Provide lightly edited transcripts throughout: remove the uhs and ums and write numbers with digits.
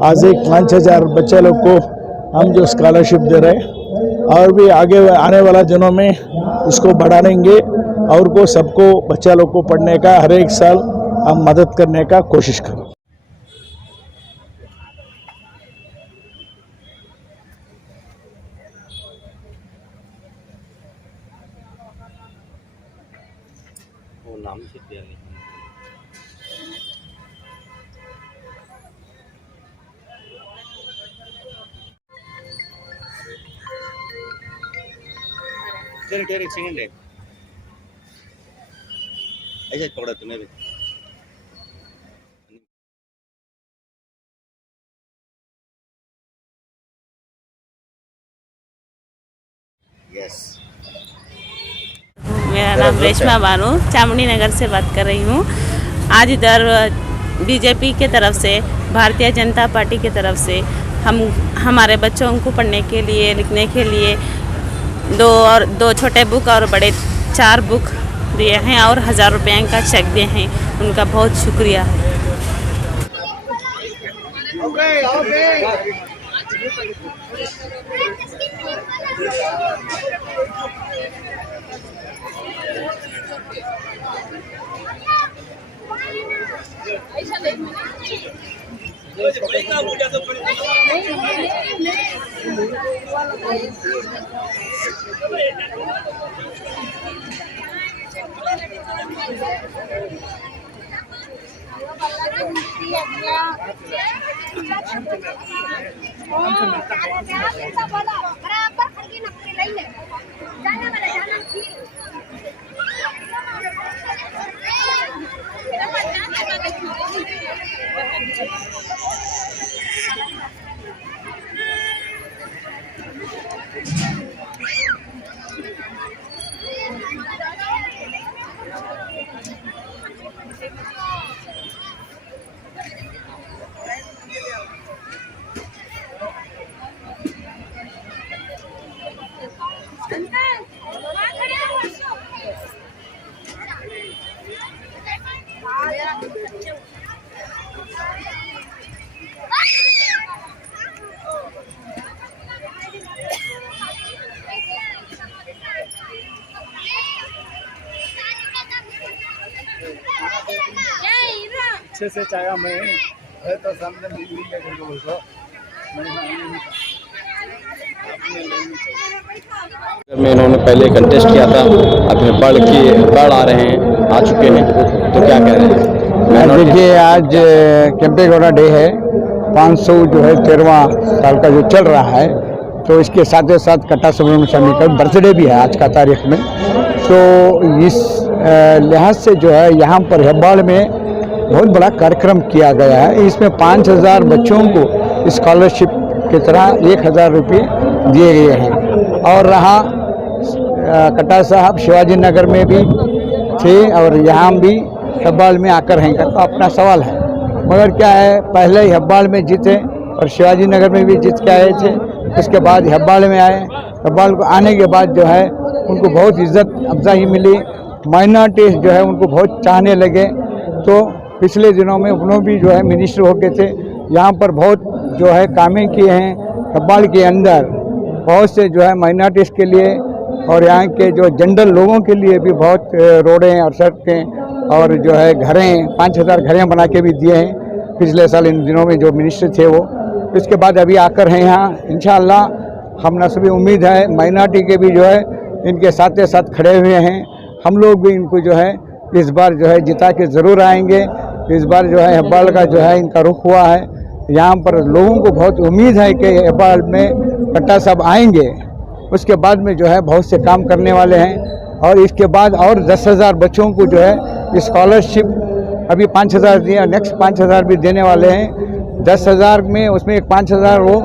आज एक 5,000 बच्चे लोग को हम जो स्कॉलरशिप दे रहे हैं और भी आगे आने वाला दिनों में इसको बढ़ाएंगे और को सबको बच्चा लोग को पढ़ने का हर एक साल हम मदद करने का कोशिश करें। वो नाम से दिया गया एक सेकंड है ऐसे पकड़ा तुम्हें भी यस। मेरा नाम रेशमा बानो चामुंडी नगर से बात कर रही हूँ। आज इधर बीजेपी के तरफ से, भारतीय जनता पार्टी की तरफ से हम हमारे बच्चों को पढ़ने के लिए, लिखने के लिए दो छोटे बुक और बड़े 4 बुक दिए हैं और 1000 रुपये का चेक दिए हैं। उनका बहुत शुक्रिया है। अच्छे से चाहा मैं है तो सामने मिल लेकर उसको में इन्होंने पहले कंटेस्ट किया था, अभी बाढ़ आ रहे हैं, आ चुके हैं, तो क्या कह रहे हैं? देखिए आज कैंपेगौड़ा डे है, 500 जो है 13वां साल का जो चल रहा है, तो इसके साथ ही साथ कट्टा सुब्रमण्यम स्वामी का बर्थडे भी है आज का तारीख में। तो इस लिहाज से जो है यहाँ पर हेब्बाड़ में बहुत बड़ा कार्यक्रम किया गया है। इसमें 5000 बच्चों को स्कॉलरशिप की तरह 1000 रुपये दिए गए हैं। और रहा कट्टा साहब शिवाजी नगर में भी थे और यहाँ भी हेब्बाड़ में आकर हैं का तो अपना सवाल है, मगर क्या है पहले ही हेब्बाड़ में जीते और शिवाजी नगर में भी जीत के आए थे, उसके बाद हेब्बाड़ में आए। हेब्बाड़ को आने के बाद जो है उनको बहुत इज्जत अफजाई मिली, माइनॉरिटीज जो है उनको बहुत चाहने लगे। तो पिछले दिनों में उन्होंने भी जो है मिनिस्टर हो गए थे, यहाँ पर बहुत जो है कामें किए हैं। हेब्बाड़ के अंदर बहुत से जो है माइनॉरिटीज़ के लिए और यहाँ के जो जनरल लोगों के लिए भी बहुत रोडें और सड़कें और जो है घरें 5000 घरें बना के भी दिए हैं पिछले साल इन दिनों में जो मिनिस्टर थे वो। इसके बाद अभी आकर हैं यहाँ, इंशाअल्लाह हम सभी उम्मीद है माइनॉरिटी के भी जो है इनके साथ साथ खड़े हुए हैं। हम लोग भी इनको जो है इस बार जो है जिता के ज़रूर आएंगे। इस बार जो है हेब्बाड़ का जो है इनका रुख हुआ है, यहाँ पर लोगों को बहुत उम्मीद है कि हेब्बाड़ में कट्टा साहब आएंगे। उसके बाद में जो है बहुत से काम करने वाले हैं और इसके बाद और 10,000 बच्चों को जो है स्कॉलरशिप अभी 5,000 दिए, नेक्स्ट 5,000 भी देने वाले हैं। 10,000 में उसमें एक 5,000 वो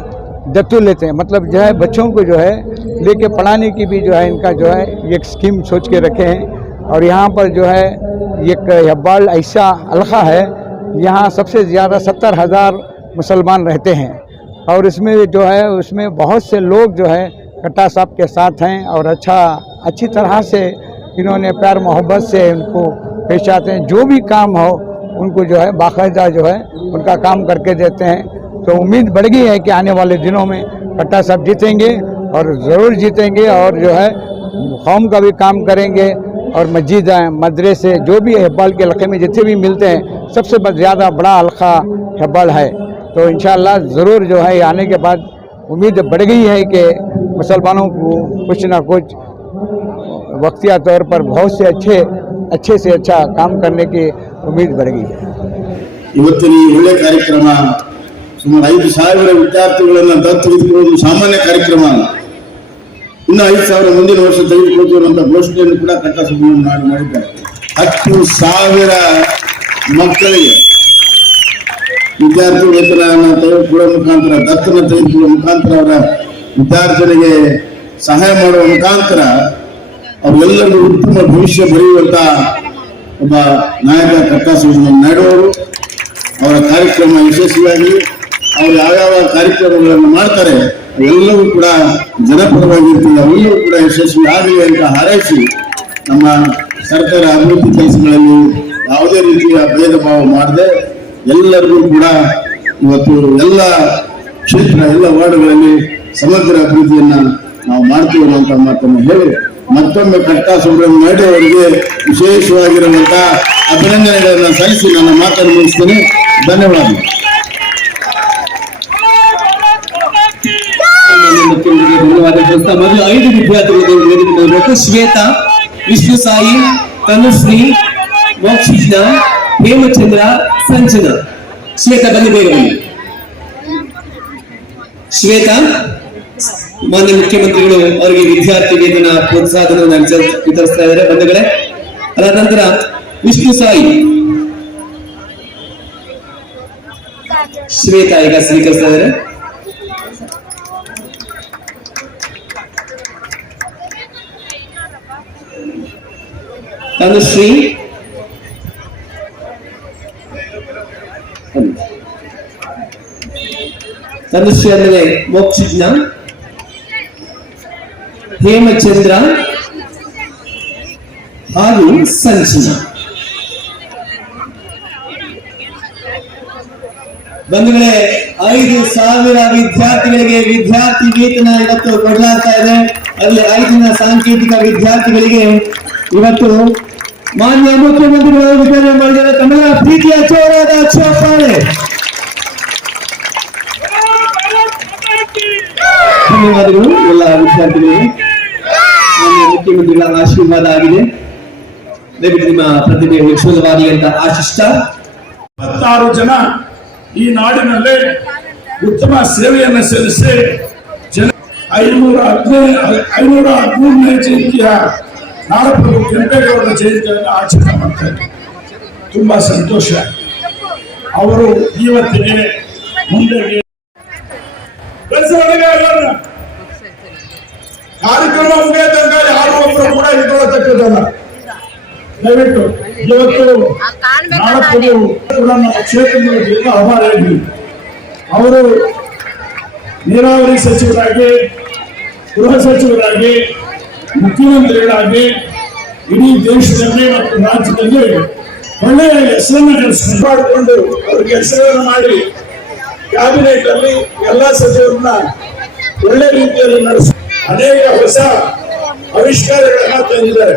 दत्तू लेते हैं, मतलब जो है बच्चों को जो है लेके पढ़ाने की भी जो है इनका जो है एक स्कीम सोच के रखे हैं। और यहाँ पर जो है एक हेब्बाड़ ऐसा इलाका है, यहाँ सबसे ज़्यादा 70,000 मुसलमान रहते हैं और इसमें जो है उसमें बहुत से लोग जो है कट्टा साहब के साथ हैं और अच्छी तरह से इन्होंने प्यार मोहब्बत से उनको पेश आते हैं। जो भी काम हो उनको जो है बाकायदा जो है उनका काम करके देते हैं। तो उम्मीद बढ़ गई है कि आने वाले दिनों में कट्टा साहब जीतेंगे और ज़रूर जीतेंगे, और जो है कौम का भी काम करेंगे। और मस्जिद मदरसे जो भी हेब्बाल के इलाके में जितने भी मिलते हैं, सबसे ज़्यादा बड़ा हल्का हेब्बाल है। तो इंशाअल्लाह ज़रूर जो है आने के बाद उम्मीद बढ़ गई है कि मुसलमानों को कुछ ना कुछ वक्तिया तौर पर बहुत से अच्छे से अच्छा काम करने की उम्मीद बढ़ गई है। ಇವತ್ತಿನ ಈ ಒಳ್ಳೆ ಕಾರ್ಯಕ್ರಮ ಸುಮಾರು 5,000 ವಿದ್ಯಾರ್ಥಿಗಳನ್ನು ದತ್ತು ಸಾಮಾನ್ಯ ಕಾರ್ಯಕ್ರಮ ಅಲ್ಲ. ಇನ್ನು 5,000 ಮುಂದಿನ ವರ್ಷ ತೆಗೆದುಕೊಳ್ಳುವಂತ ಘೋಷಣೆಯನ್ನು ಕೂಡ ಕಟ್ಟಾ ಸುಬ್ರಹ್ಮಣ್ಯ ಮಾಡಿದ್ದಾರೆ. 10,000 ಮಕ್ಕಳಿಗೆ ವಿದ್ಯಾರ್ಥಿ ವೇತನವನ್ನು ತೆಗೆದುಕೊಳ್ಳುವ ಮುಖಾಂತರ, ದತ್ತನ್ನು ತೆಗೆದುಕೊಳ್ಳುವ ಮುಖಾಂತರ ಅವರ ವಿದ್ಯಾರ್ಥಿಗಳಿಗೆ ಸಹಾಯ ಮಾಡುವ ಮುಖಾಂತರ ಅವರೆಲ್ಲರಿಗೂ ಉತ್ತಮ ಭವಿಷ್ಯ ಬರೆಯುವಂತ ಒಬ್ಬ ನಾಯಕ ಕಟ್ಟಾ ಸುಬ್ರಹ್ಮಣ್ಯ ನಾಯ್ಡು ಅವರು. ಅವರ ಕಾರ್ಯಕ್ರಮ ಯಶಸ್ವಿಯಾಗಿ ಅವರು ಯಾವ್ಯಾವ ಕಾರ್ಯಕ್ರಮಗಳನ್ನು ಮಾಡ್ತಾರೆ ಎಲ್ಲವೂ ಕೂಡ ಜನಪರವಾಗಿರ್ತದೆ, ಅವೆಲ್ಲವೂ ಕೂಡ ಯಶಸ್ವಿ ಆಗಲಿ ಅಂತ ಹಾರೈಸಿ, ನಮ್ಮ ಸರ್ಕಾರ ಅಭಿವೃದ್ಧಿ ಕೆಲಸಗಳಲ್ಲಿ ಯಾವುದೇ ರೀತಿಯ ಭೇದ ಭಾವ ಮಾಡದೆ ಎಲ್ಲರಿಗೂ ಕೂಡ ಇವತ್ತು ಎಲ್ಲ ಕ್ಷೇತ್ರ, ಎಲ್ಲ ವಾರ್ಡ್ಗಳಲ್ಲಿ ಸಮಗ್ರ ಅಭಿವೃದ್ಧಿಯನ್ನ ನಾವು ಮಾಡ್ತೀವಿ ಅನ್ನುವಂಥ ಮಾತನ್ನು ಹೇಳಿ ಮತ್ತೊಮ್ಮೆ ಕಟ್ಟಾ ಸುಬ್ರಹ್ಮಣ್ಯ ನಾಯ್ಡು ಅವರಿಗೆ ವಿಶೇಷವಾಗಿರುವಂತಹ ಅಭಿನಂದನೆಗಳನ್ನು ಸಲ್ಲಿಸಿ ನನ್ನ ಮಾತನ್ನು ಮುಗಿಸ್ತೇನೆ. ಧನ್ಯವಾದ. ಧನ್ಯವಾದ. ಮೊದಲು 5 ವಿದ್ಯಾರ್ಥಿಗಳು ಶ್ವೇತಾ, ವಿಷ್ಣು ಸಾಯಿ, ತನುಶ್ರೀ, ಮೋಕ್ಷಿಷ್ಣ, ಹೇಮಚಂದ್ರ, ಸಂಜನಾ. ಶ್ವೇತಾ ಬನ್ನಿ, ಬೇಗ ಬನ್ನಿ. ಶ್ವೇತಾ, ಮಾನ್ಯ ಮುಖ್ಯಮಂತ್ರಿಗಳು ಅವರಿಗೆ ವಿದ್ಯಾರ್ಥಿ ವೇತನ ಪ್ರೋತ್ಸಾಹಧನವನ್ನು ವಿತರಿಸ್ತಾ ಇದ್ದಾರೆ ಬಂಧುಗಳೇ. ಅದಾದ ನಂತರ ವಿಷ್ಣು ಸಾಯಿ, ಶ್ವೇತಾ ಈಗ ಸ್ವೀಕರಿಸ್ತಾ ಇದ್ದಾರೆ. ತನುಶ್ರೀ, ತನುಶ್ರೀ ಅಂದರೆ ಮೋಕ್ಷಜ್ಞ, ಹೇಮಚಂದ್ರ ಹಾಗೂ ಸಂಜನಾ. ಬಂಧುಗಳೇ, 5,000 ವಿದ್ಯಾರ್ಥಿಗಳಿಗೆ ವಿದ್ಯಾರ್ಥಿ ವೇತನ ಇವತ್ತು ಕೊಡಲಾಗ್ತಾ ಇದೆ. ಅಲ್ಲಿ 5 ಸಾಂಕೇತಿಕ ವಿದ್ಯಾರ್ಥಿಗಳಿಗೆ ಇವತ್ತು ಮಾನ್ಯ ಮುಖ್ಯಮಂತ್ರಿಗಳು ವಿತರಣೆ ಮಾಡಿದರೆ. ತಮ್ಮೆಲ್ಲರ ಪ್ರೀತಿಯ ಜೋರಾದ ಚಪ್ಪಾಳೆ. ಧನ್ಯವಾದಗಳು ಎಲ್ಲ ವಿದ್ಯಾರ್ಥಿಗಳಿಗೆ. ಮಾನ್ಯ ಮುಖ್ಯಮಂತ್ರಿಗಳ ಆಶೀರ್ವಾದ ಆಗಿದೆ. ದಯವಿಟ್ಟು ನಿಮ್ಮ ಪ್ರತಿಭೆ ವಿಶ್ವವಾದಿ ಅಂತ ಆಶಿಸ್ತಾ 26 ಜನ ಈ ನಾಡಿನಲ್ಲಿ ಉತ್ತಮ ಸೇವೆಯನ್ನು ಸಲ್ಲಿಸಿ 513ನೇ ಜಯಂತಿಯ ನಾಡಪ್ರಭು ಕೆಂಪೇಗೌಡರ ಜಯಂತಿಯನ್ನು ಆಚರಣೆ ಮಾಡ್ತಾರೆ. ತುಂಬಾ ಸಂತೋಷ. ಅವರು ಇವತ್ತಿಗೆ ಮುಂದೆಗೆ ಕಾರ್ಯಕ್ರಮ ಮುಗಿಯ ತನಕ ಯಾರು ಒಬ್ಬರು ಕೂಡ ಇಟ್ಕೊಳ್ಳತಕ್ಕದಲ್ಲ. ದಯವಿಟ್ಟು ಇವತ್ತು ನಾಡಪ್ರಭು ಕೂಡ ನಮ್ಮ ಕ್ಷೇತ್ರದಲ್ಲಿ ಅಭಾರಿಯಾಗಿ ಅವರು ನೀರಾವರಿ ಸಚಿವರಾಗಿ, ಗೃಹ ಸಚಿವರಾಗಿ, ಮುಖ್ಯಮಂತ್ರಿಗಳಾಗಿ ಇಡೀ ದೇಶದಲ್ಲಿ ಮತ್ತು ರಾಜ್ಯದಲ್ಲಿ ಒಳ್ಳೆಯ ಹೆಸರನ್ನು ಮಾಡಿಕೊಂಡು ಅವರು ಕೆಲಸಗಳನ್ನು ಮಾಡಿ ಕ್ಯಾಬಿನೆಟ್ ಅಲ್ಲಿ ಎಲ್ಲಾ ಸಚಿವರನ್ನ ಒಳ್ಳೆ ರೀತಿಯಲ್ಲಿ ನಡೆಸಿ ಅನೇಕ ಹೊಸ ಆವಿಷ್ಕಾರಗಳನ್ನ ತಂದಿದ್ದಾರೆ.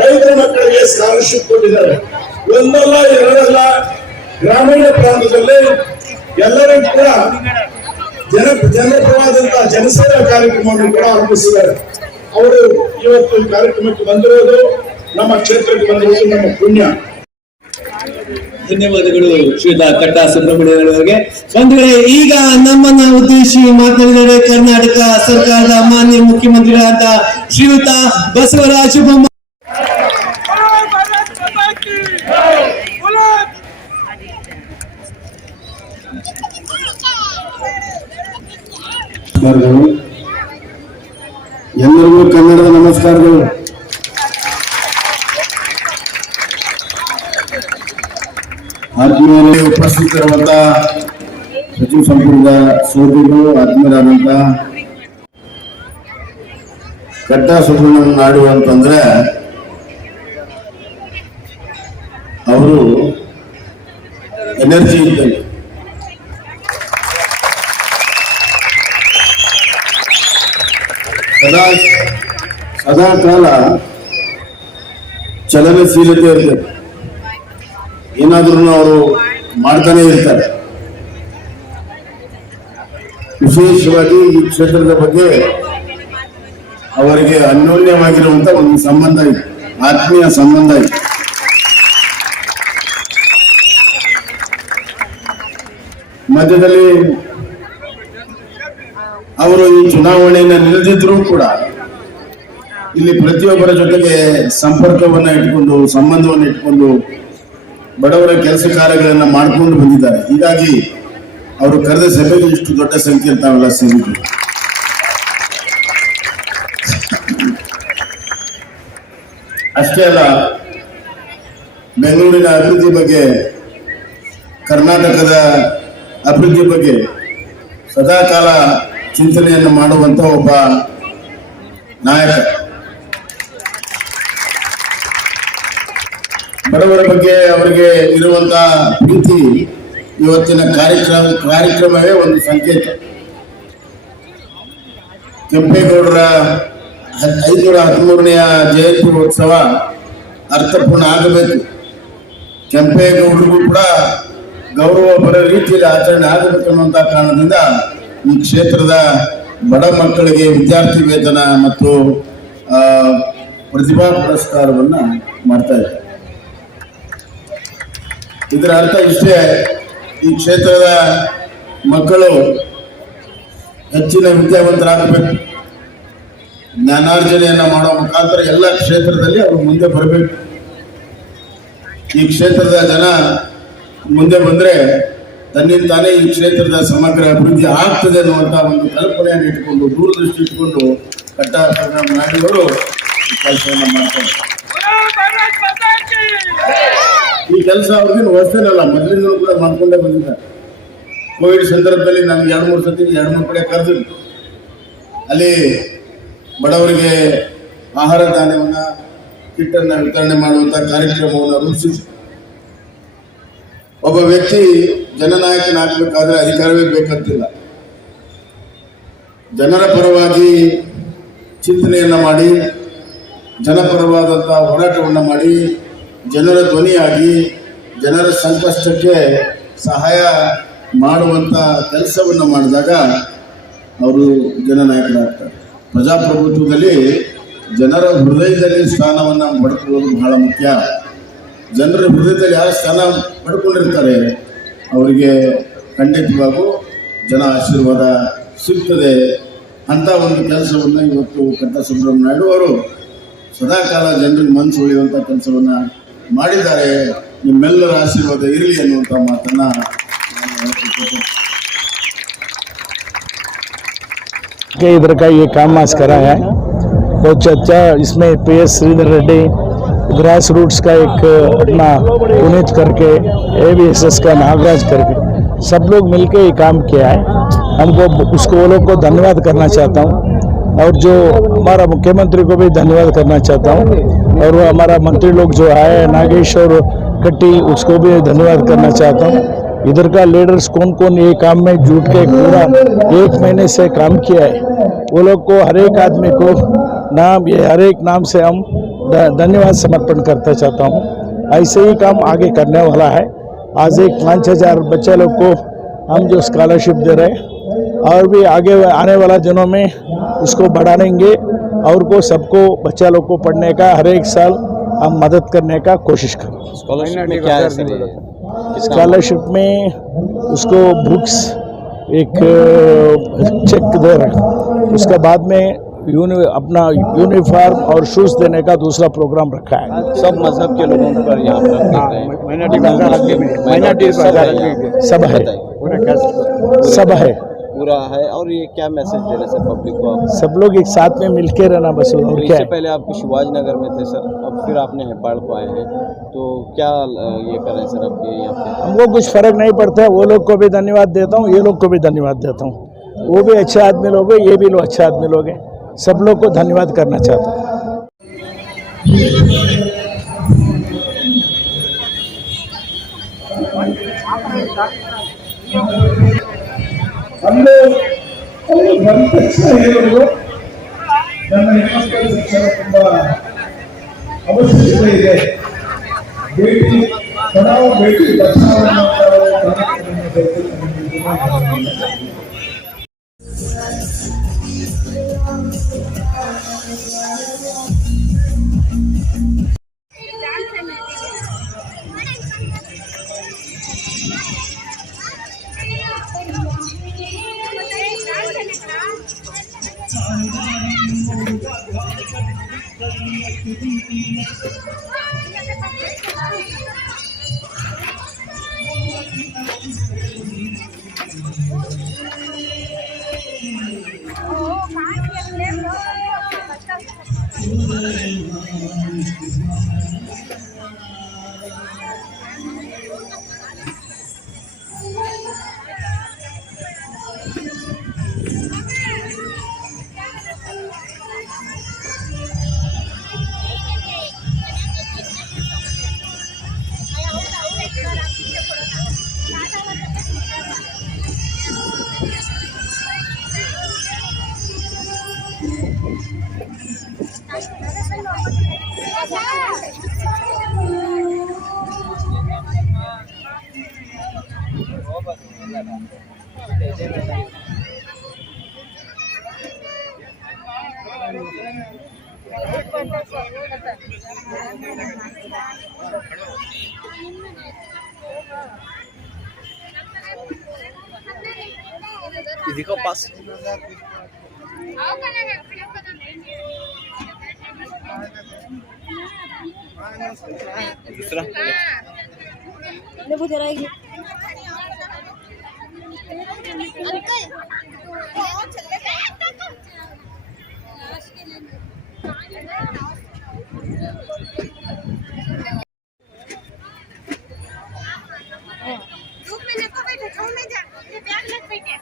ರೈತರ ಮಕ್ಕಳಿಗೆ ಸ್ಕಾಲರ್ಶಿಪ್ ಕೊಟ್ಟಿದ್ದಾರೆ. ಒಂದಲ್ಲ ಎರಡಲ್ಲ, ಗ್ರಾಮೀಣ ಪ್ರಾಂತದಲ್ಲಿ ಎಲ್ಲರಿಗೂ ಕೂಡ ಜನಪರವಾದಂತಹ ಜನಸೇವಾ ಕಾರ್ಯಕ್ರಮವನ್ನು ಕೂಡ ಆರಂಭಿಸಿದ್ದಾರೆ. ಅವರು ಇವತ್ತು ಈ ಕಾರ್ಯಕ್ರಮಕ್ಕೆ ಬಂದಿರೋದು, ನಮ್ಮ ಕ್ಷೇತ್ರಕ್ಕೆ ಬಂದಿರೋದು ನಮ್ಮ ಪುಣ್ಯ. ಧನ್ಯವಾದಗಳು ಶ್ರೀಯುತ ಕಟ್ಟಾ ಸುಬ್ರಹ್ಮಣ್ಯನವರಿಗೆ. ಬಂಧುಗಳೇ, ಈಗ ನಮ್ಮನ್ನ ಉದ್ದೇಶಿಸಿ ಮಾತನಾಡಿದರೆ ಕರ್ನಾಟಕ ಸರ್ಕಾರದ ಮಾನ್ಯ ಮುಖ್ಯಮಂತ್ರಿಗಳಾದ ಶ್ರೀಯುತ ಬಸವರಾಜ ಬೊಮ್ಮಾಯಿ. ಎಲ್ಲರಿಗೂ ಕನ್ನಡದ ನಮಸ್ಕಾರಗಳು. ಆತ್ಮೀಯರೇ, ಉಪಸ್ಥಿತರಿರುವಂತ ಸಚಿವ ಸಂಪುಟದ ಸೋದರಿಗಳು, ಆತ್ಮೀಯರಾದಂತ ಕಟ್ಟಾ ಸುಬ್ರಹ್ಮಣ್ಯ ನಾಯ್ಡು ಅಂತಂದ್ರೆ ಅವರು ಎನರ್ಜಿ ಇದ್ದಂಗೆ. ಸದಾ ಸದಾ ಕಾಲ ಚಲನಶೀಲತೆ ಇರ್ತದೆ, ಏನಾದ್ರೂ ಅವರು ಮಾಡ್ತಾನೆ ಇರ್ತಾರೆ. ವಿಶೇಷವಾಗಿ ಈ ಕ್ಷೇತ್ರದ ಬಗ್ಗೆ ಅವರಿಗೆ ಅನ್ಯೋನ್ಯವಾಗಿರುವಂತ ಒಂದು ಸಂಬಂಧ ಇದೆ, ಆತ್ಮೀಯ ಸಂಬಂಧ ಇದೆ. ಮಧ್ಯದಲ್ಲಿ ಅವರು ಈ ಚುನಾವಣೆಯನ್ನು ನಿಲ್ಲದಿದ್ರೂ ಕೂಡ ಇಲ್ಲಿ ಪ್ರತಿಯೊಬ್ಬರ ಜೊತೆಗೆ ಸಂಪರ್ಕವನ್ನ ಇಟ್ಕೊಂಡು, ಸಂಬಂಧವನ್ನು ಇಟ್ಕೊಂಡು ಬಡವರ ಕೆಲಸ ಕಾರ್ಯಗಳನ್ನ ಮಾಡ್ಕೊಂಡು ಬಂದಿದ್ದಾರೆ. ಹೀಗಾಗಿ ಅವರು ಕರೆದ ಸಭೆಗೆ ಇಷ್ಟು ದೊಡ್ಡ ಸಂಖ್ಯೆ ತಾವೆಲ್ಲ ಸೇರಿದ್ರು. ಅಷ್ಟೇ ಅಲ್ಲ, ಬೆಂಗಳೂರಿನ ಅಭಿವೃದ್ಧಿ ಬಗ್ಗೆ, ಕರ್ನಾಟಕದ ಅಭಿವೃದ್ಧಿ ಬಗ್ಗೆ ಸದಾಕಾಲ ಚಿಂತನೆಯನ್ನು ಮಾಡುವಂತ ಒಬ್ಬ ನಾಯಕ. ಬಡವರ ಬಗ್ಗೆ ಅವರಿಗೆ ಇರುವಂತ ಪ್ರೀತಿ ಇವತ್ತಿನ ಕಾರ್ಯಕ್ರಮವೇ ಒಂದು ಸಂಕೇತ. ಕೆಂಪೇಗೌಡರ 513ನೇ ಜಯಂತಿ ಉತ್ಸವ ಅರ್ಥಪೂರ್ಣ ಆಗಬೇಕು. ಕೆಂಪೇಗೌಡರಿಗೂ ಕೂಡ ಗೌರವ ಬರೋ ರೀತಿಯಲ್ಲಿ ಆಚರಣೆ ಆಗಬೇಕು ಅನ್ನುವಂತ ಕಾರಣದಿಂದ ಈ ಕ್ಷೇತ್ರದ ಬಡ ಮಕ್ಕಳಿಗೆ ವಿದ್ಯಾರ್ಥಿ ವೇತನ ಮತ್ತು ಪ್ರತಿಭಾ ಪುರಸ್ಕಾರವನ್ನ ಮಾಡ್ತಾ ಇದ್ದಾರೆ. ಇದರ ಅರ್ಥ ಇಷ್ಟೇ, ಈ ಕ್ಷೇತ್ರದ ಮಕ್ಕಳು ಹೆಚ್ಚಿನ ವಿದ್ಯಾವಂತರಾಗಬೇಕು, ಜ್ಞಾನಾರ್ಜನೆಯನ್ನ ಮಾಡೋ ಮುಖಾಂತರ ಎಲ್ಲ ಕ್ಷೇತ್ರದಲ್ಲಿ ಅವರು ಮುಂದೆ ಬರಬೇಕು. ಈ ಕ್ಷೇತ್ರದ ಜನ ಮುಂದೆ ಬಂದ್ರೆ ತನ್ನಿಂದಾನೇ ಈ ಕ್ಷೇತ್ರದ ಸಮಗ್ರ ಅಭಿವೃದ್ಧಿ ಆಗ್ತದೆ ಅನ್ನುವಂತ ಒಂದು ಕಲ್ಪನೆಯನ್ನು ಇಟ್ಕೊಂಡು, ದೂರದೃಷ್ಟಿ ಇಟ್ಕೊಂಡು ನಾಡಿಗಳು ಈ ಕೆಲಸವನ್ನು ಮಾಡ್ತಾರೆ. ಈ ಕೆಲಸ ಅವ್ರಿಗೇನು ಹೊಸದೇನಲ್ಲ, ಮೊದಲಿಂದಲೂ ಕೂಡ ಮಾಡ್ಕೊಂಡೇ ಬಂದಿದ್ದಾರೆ. ಕೋವಿಡ್ ಸಂದರ್ಭದಲ್ಲಿ ನಮ್ಗೆ 2-3 ಸತಿ 2-3 ಕಡೆ ಕರೆದಿದ್ರು. ಅಲ್ಲಿ ಬಡವರಿಗೆ ಆಹಾರ ಧಾನ್ಯವನ್ನ, ಕಿಟ್ಟನ್ನು ವಿತರಣೆ ಮಾಡುವಂತ ಕಾರ್ಯಕ್ರಮವನ್ನು ರೂಪಿಸಿದ್ರು. ಒಬ್ಬ ವ್ಯಕ್ತಿ ಜನನಾಯಕನಾಗಬೇಕಾದ್ರೆ ಅಧಿಕಾರವೇ ಬೇಕಂತಿಲ್ಲ. ಜನರ ಪರವಾಗಿ ಚಿಂತನೆಯನ್ನ ಮಾಡಿ, ಜನಪರವಾದಂತಹ ಹೋರಾಟವನ್ನು ಮಾಡಿ, ಜನರ ಧ್ವನಿಯಾಗಿ ಜನರ ಸಂಕಷ್ಟಕ್ಕೆ ಸಹಾಯ ಮಾಡುವಂತ ಕೆಲಸವನ್ನು ಮಾಡಿದಾಗ ಅವರು ಜನನಾಯಕರಾಗ್ತಾರೆ. ಪ್ರಜಾಪ್ರಭುತ್ವದಲ್ಲಿ ಜನರ ಹೃದಯದಲ್ಲಿ ಸ್ಥಾನವನ್ನು ಪಡ್ಕೊಳ್ಳೋದು ಬಹಳ ಮುಖ್ಯ. ಜನರ ಹೃದಯದಲ್ಲಿ ಯಾರು ಸ್ಥಾನ ಪಡ್ಕೊಂಡಿರ್ತಾರೆ ಅವರಿಗೆ ಖಂಡಿತವಾಗೂ ಜನ ಆಶೀರ್ವಾದ ಸಿಗ್ತದೆ ಅಂತ ಒಂದು ಕೆಲಸವನ್ನು ಇವತ್ತು ಕಟ್ಟಾ ಸುಬ್ರಹ್ಮಣ್ಯ ನಾಯ್ಡು ಅವರು ಸದಾಕಾಲ ಜನರಿಗೆ ಮನಸ್ಸು ಉಳಿಯುವಂಥ ಕೆಲಸವನ್ನು ಮಾಡಿದ್ದಾರೆ. ನಿಮ್ಮೆಲ್ಲರ ಆಶೀರ್ವಾದ ಇರಲಿ ಅನ್ನುವಂಥ ಮಾತನ್ನ इधर का ये काम आज करा है बहुत अच्छा. इसमें PS Sridhar Reddy grass roots का एक अपना पुनीत करके, AVSS का नागराज करके सब लोग मिलके ये काम किया है. हमको उसको वो लोग को धन्यवाद करना चाहता हूँ, और जो हमारा मुख्यमंत्री को भी धन्यवाद करना चाहता हूँ, और वो हमारा मंत्री लोग जो आए नागेश और कट्टी उसको भी धन्यवाद करना चाहता हूँ. इधर का लीडर्स कौन कौन ये काम में जुट के पूरा 1 महीने से काम किया है, वो लोग को हर एक आदमी को हर एक नाम से हम धन्यवाद समर्पण करना चाहता हूँ. ऐसे ही काम आगे करने वाला है. आज एक 5,000 बच्चे लोग को हम जो स्कॉलरशिप दे रहे हैं, और भी आगे आने वाला दिनों में इसको बढ़ाएंगे, और को सबको बच्चा लोग को पढ़ने का हर एक साल हम मदद करने का कोशिश करें. स्कॉलरशिप में क्या है सर? स्कॉलरशिप में उसको बुक्स एक चेक दे रहे हैं, उसके बाद में अपना यूनिफॉर्म और शूज देने का दूसरा प्रोग्राम रखा है. सब मजहब के लोगों पर यहाँ पर सब है पूरा है. और ये क्या मैसेज देना सर पब्लिक को? आप सब लोग एक साथ में मिलके रहना बस, और क्या इससे है. पहले आप शिवाजी नगर में थे सर, अब फिर आपने हेब्बाड़ को आए हैं, तो क्या ये कर रहे हैं सर आपके यहाँ पे? हमको कुछ फर्क नहीं पड़ता है. वो लोग को भी धन्यवाद देता हूँ, ये लोग को भी धन्यवाद देता हूँ. वो भी अच्छे आदमी लोग हैं, ये भी लोग अच्छे आदमी लोग हैं. सब लोग को धन्यवाद करना चाहता हूँ. हम लोग ನನ್ನ ಹೆಣ್ಮಕ್ಕಳ ಶಿಕ್ಷಣ ತುಂಬಾ ಅವಶ್ಯಕತೆ ಇದೆ. ಬೇಟಿ ಪಢಾओ ಬೇಟಿ ಬಚಾओ ಅನ್ನೋ ಕಾರ್ಯಕ್ರಮವನ್ನು दिखाओ पास दूसरा धूप में नको बैठे, छाँव में जा, ये बैग लग बैठे।